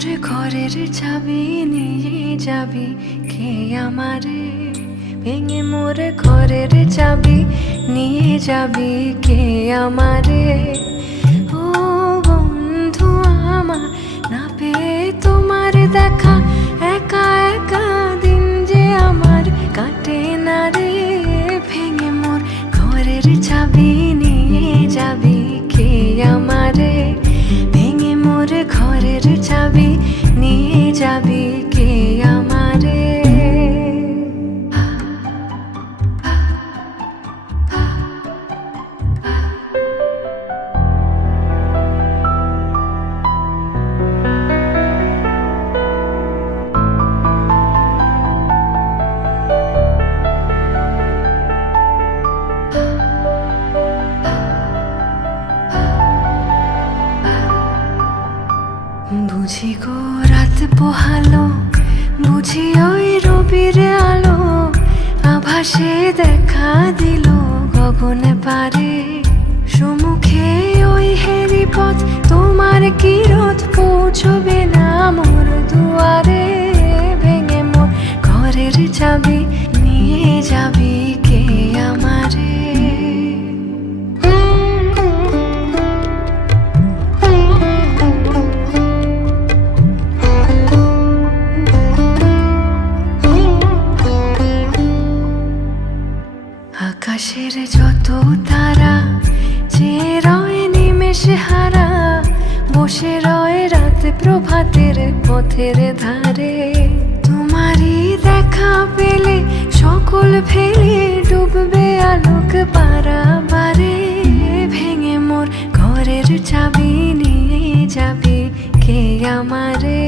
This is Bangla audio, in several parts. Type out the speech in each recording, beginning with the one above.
মোর ঘরের চাবি নিয়ে যাবি কে আমারে, ভেঙে মোর ঘরের চাবি নিয়ে যাবি কে আমারে। ও বন্ধু আমার, না পেয়ে তোমার দেখা, একা একা দিন যে আমার কাটে না রে। ভেঙে মোর ঘরের চাবি নিয়ে যাবি কে আমারে, ভেঙে মোর ঘরের চাবি নিয়ে যাবি কে আমারে। বুঝি গো রাত পোহালো, বুঝি ওই রবির আলো, আভাসে দেখা দিল গগনে পারে। সম্মুখে ওই হেরি পথ, তোমার কি রোধ পৌঁছবে না মোর দুয়ারে। ভেঙে মোর ঘরের চাবি নিয়ে যাবি কে আমারে। আকাশের যত তারা যে রয় নিমেষে হারা, বসে রয় রাত প্রভাতের পথের ধারে। তোমারই দেখা পেলে সকল ফেলে ডুববে আলোক পারাবারে। ভেঙে মোর ঘরের চাবি নিয়ে যাবি কে আমারে।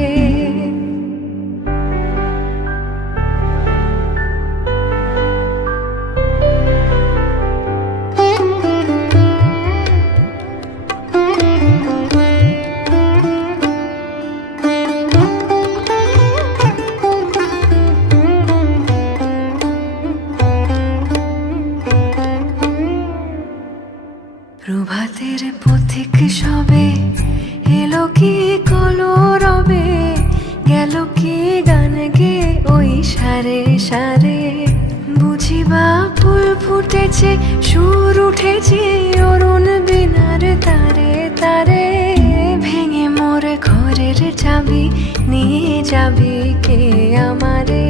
প্রভাতের পথিক সবে এলো কি কলরবে, গেল কি গান গে ওই সারে সারে। বুঝিবা ফুল ফুটেছে, সুর উঠেছে অরুণ বিনার তারে তারে। ভেঙে মোর ঘরের চাবি নিয়ে যাবি কে আমারে।